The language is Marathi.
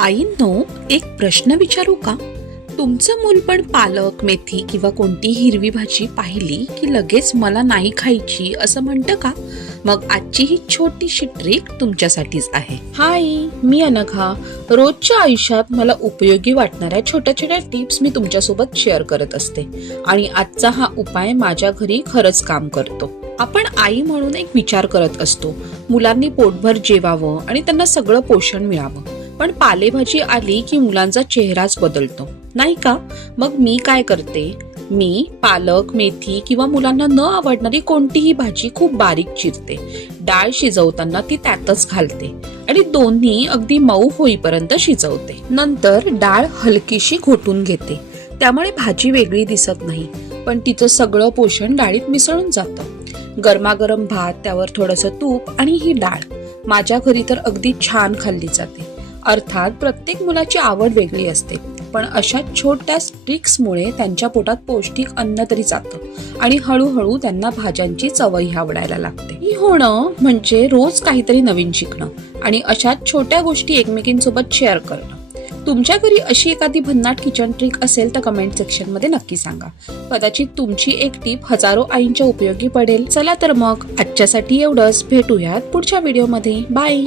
आईंनो, एक प्रश्न विचारू का? तुमचं मूल पण पालक, मेथी किंवा कोणती हिरवी भाजी पाहिली की लगेच मला नाही खायची असं म्हणतं का? मग आजची ही छोटीशी ट्रिक तुमच्यासाठीच आहे. हाय, मी अनघा. रोजच्या आयुष्यात मला उपयोगी वाटणाऱ्या छोट्या छोट्या टिप्स मी तुमच्यासोबत शेअर करत असते आणि आजचा हा उपाय माझ्या घरी खरंच काम करतो. आपण आई म्हणून एक विचार करत असतो, मुलांनी पोटभर जेवावं आणि त्यांना सगळं पोषण मिळावं. पण पालेभाजी आली की मुलांचा चेहराच बदलतो, नाही का? मग मी काय करते, मी पालक, मेथी किंवा मुलांना न आवडणारी कोणतीही भाजी खूप बारीक चिरते. डाळ शिजवताना ती त्यातच घालते आणि दोन्ही अगदी मऊ होईपर्यंत शिजवते. नंतर डाळ हलकीशी घोटून घेते, त्यामुळे भाजी वेगळी दिसत नाही, पण तिचं सगळं पोषण डाळीत मिसळून जातं. गरमागरम भात, त्यावर थोडंसं तूप आणि ही डाळ माझ्या घरी तर अगदी छान खाल्ली जाते. अर्थात प्रत्येक मुलाची आवड वेगळी असते, पण अशा छोट्या ट्रिक्समुळे त्यांच्या पोटात पौष्टिक अन्न तरी जातं आणि हळूहळू त्यांना भाज्यांची चवही आवडायला लागते. ही होणं म्हणजे रोज काहीतरी नवीन शिकणं आणि अशा छोट्या गोष्टी एकमेकींसोबत शेअर करणं. तुमच्या घरी अशी एखादी भन्नाट किचन ट्रिक असेल तर कमेंट सेक्शन मध्ये नक्की सांगा. कदाचित तुमची एक टीप हजारो आईंच्या उपयोगी पडेल. चला तर मग आजच्यासाठी एवढंच. भेटूयात पुढच्या व्हिडिओमध्ये. बाय.